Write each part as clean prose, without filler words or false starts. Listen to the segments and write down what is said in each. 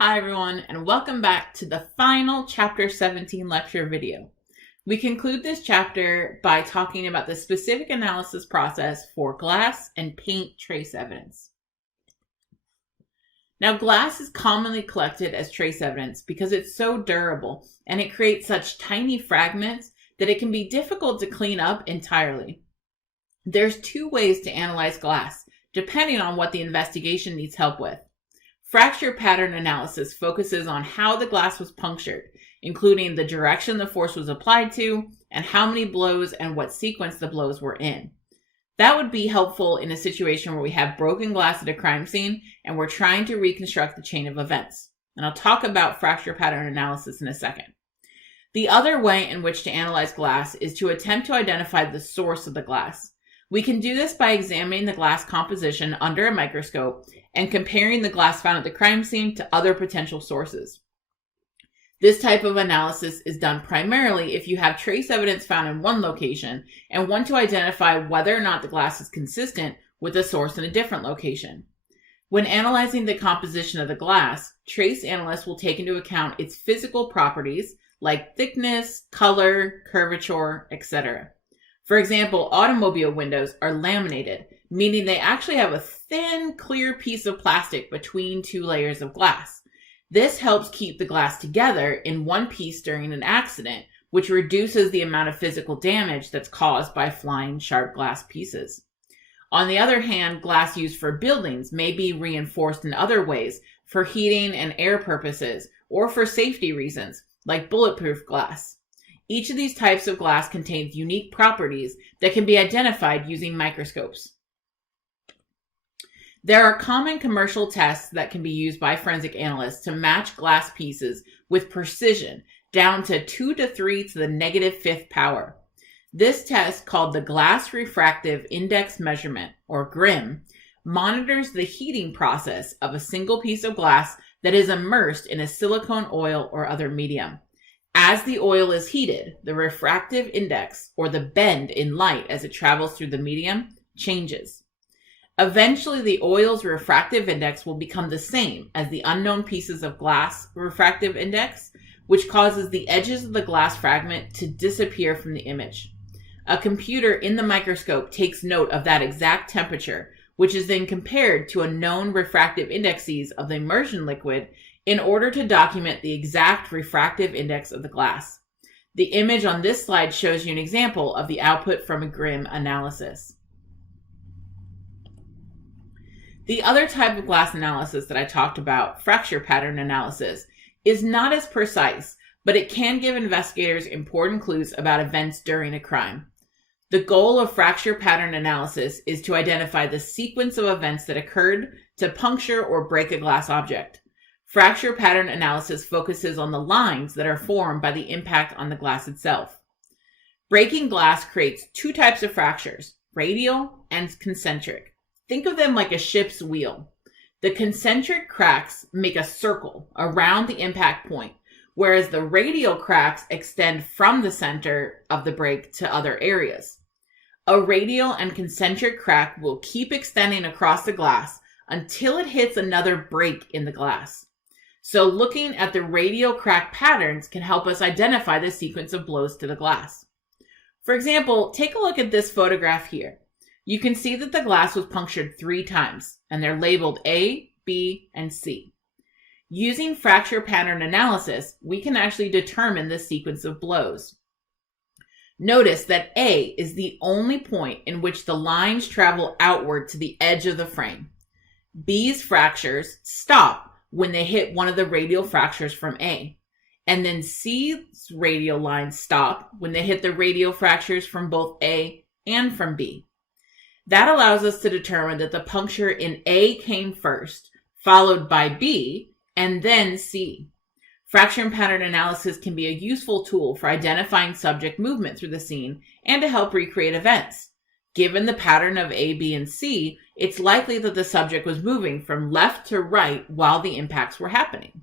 Hi everyone, and welcome back to the final Chapter 17 lecture video. We conclude this chapter by talking about the specific analysis process for glass and paint trace evidence. Now, glass is commonly collected as trace evidence because it's so durable and it creates such tiny fragments that it can be difficult to clean up entirely. There's two ways to analyze glass, depending on what the investigation needs help with. Fracture pattern analysis focuses on how the glass was punctured, including the direction the force was applied to and how many blows and what sequence the blows were in. That would be helpful in a situation where we have broken glass at a crime scene and we're trying to reconstruct the chain of events. And I'll talk about fracture pattern analysis in a second. The other way in which to analyze glass is to attempt to identify the source of the glass. We can do this by examining the glass composition under a microscope and comparing the glass found at the crime scene to other potential sources. This type of analysis is done primarily if you have trace evidence found in one location and want to identify whether or not the glass is consistent with a source in a different location. When analyzing the composition of the glass, trace analysts will take into account its physical properties like thickness, color, curvature, etc. For example, automobile windows are laminated, meaning they actually have a thin, clear piece of plastic between two layers of glass. This helps keep the glass together in one piece during an accident, which reduces the amount of physical damage that's caused by flying sharp glass pieces. On the other hand, glass used for buildings may be reinforced in other ways for heating and air purposes or for safety reasons, like bulletproof glass. Each of these types of glass contains unique properties that can be identified using microscopes. There are common commercial tests that can be used by forensic analysts to match glass pieces with precision down to 2 to 3 to the negative fifth power. This test, called the Glass Refractive Index Measurement, or GRIM, monitors the heating process of a single piece of glass that is immersed in a silicone oil or other medium. As the oil is heated, the refractive index, or the bend in light as it travels through the medium, changes. Eventually, the oil's refractive index will become the same as the unknown pieces of glass refractive index, which causes the edges of the glass fragment to disappear from the image. A computer in the microscope takes note of that exact temperature, which is then compared to a known refractive indices of the immersion liquid in order to document the exact refractive index of the glass. The image on this slide shows you an example of the output from a GRIM analysis. The other type of glass analysis that I talked about, fracture pattern analysis, is not as precise, but it can give investigators important clues about events during a crime. The goal of fracture pattern analysis is to identify the sequence of events that occurred to puncture or break a glass object. Fracture pattern analysis focuses on the lines that are formed by the impact on the glass itself. Breaking glass creates two types of fractures, radial and concentric. Think of them like a ship's wheel. The concentric cracks make a circle around the impact point, whereas the radial cracks extend from the center of the break to other areas. A radial and concentric crack will keep extending across the glass until it hits another break in the glass. So looking at the radial crack patterns can help us identify the sequence of blows to the glass. For example, take a look at this photograph here. You can see that the glass was punctured 3 times, and they're labeled A, B, and C. Using fracture pattern analysis, we can actually determine the sequence of blows. Notice that A is the only point in which the lines travel outward to the edge of the frame. B's fractures stop when they hit one of the radial fractures from A, and then C's radial lines stop when they hit the radial fractures from both A and from B. That allows us to determine that the puncture in A came first, followed by B, and then C. Fracture pattern analysis can be a useful tool for identifying subject movement through the scene and to help recreate events. Given the pattern of A, B, and C, it's likely that the subject was moving from left to right while the impacts were happening.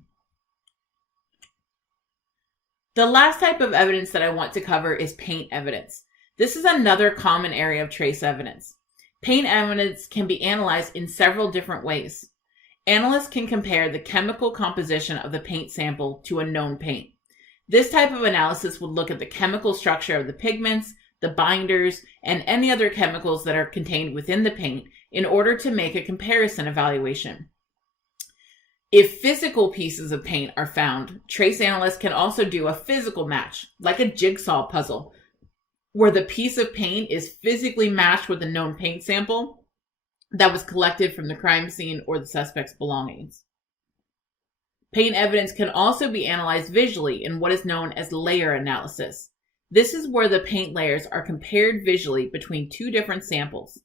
The last type of evidence that I want to cover is paint evidence. This is another common area of trace evidence. Paint evidence can be analyzed in several different ways. Analysts can compare the chemical composition of the paint sample to a known paint. This type of analysis would look at the chemical structure of the pigments, the binders, and any other chemicals that are contained within the paint in order to make a comparison evaluation. If physical pieces of paint are found, trace analysts can also do a physical match, like a jigsaw puzzle, where the piece of paint is physically matched with a known paint sample that was collected from the crime scene or the suspect's belongings. Paint evidence can also be analyzed visually in what is known as layer analysis. This is where the paint layers are compared visually between two different samples.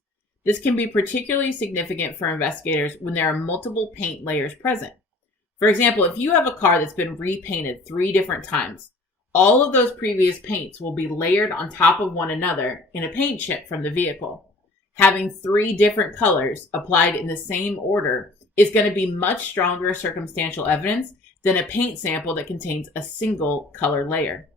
This can be particularly significant for investigators when there are multiple paint layers present. For example, if you have a car that's been repainted 3 different times, all of those previous paints will be layered on top of one another in a paint chip from the vehicle. Having 3 different colors applied in the same order is going to be much stronger circumstantial evidence than a paint sample that contains a single color layer.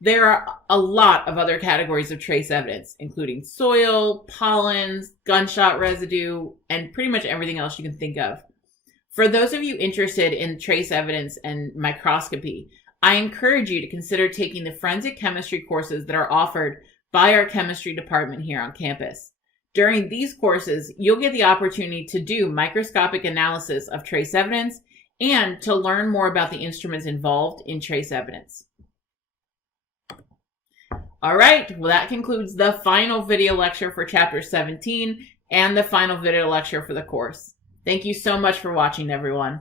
There are a lot of other categories of trace evidence, including soil, pollens, gunshot residue, and pretty much everything else you can think of. For those of you interested in trace evidence and microscopy, I encourage you to consider taking the forensic chemistry courses that are offered by our chemistry department here on campus. During these courses, you'll get the opportunity to do microscopic analysis of trace evidence and to learn more about the instruments involved in trace evidence. All right, well, that concludes the final video lecture for Chapter 17 and the final video lecture for the course. Thank you so much for watching, everyone.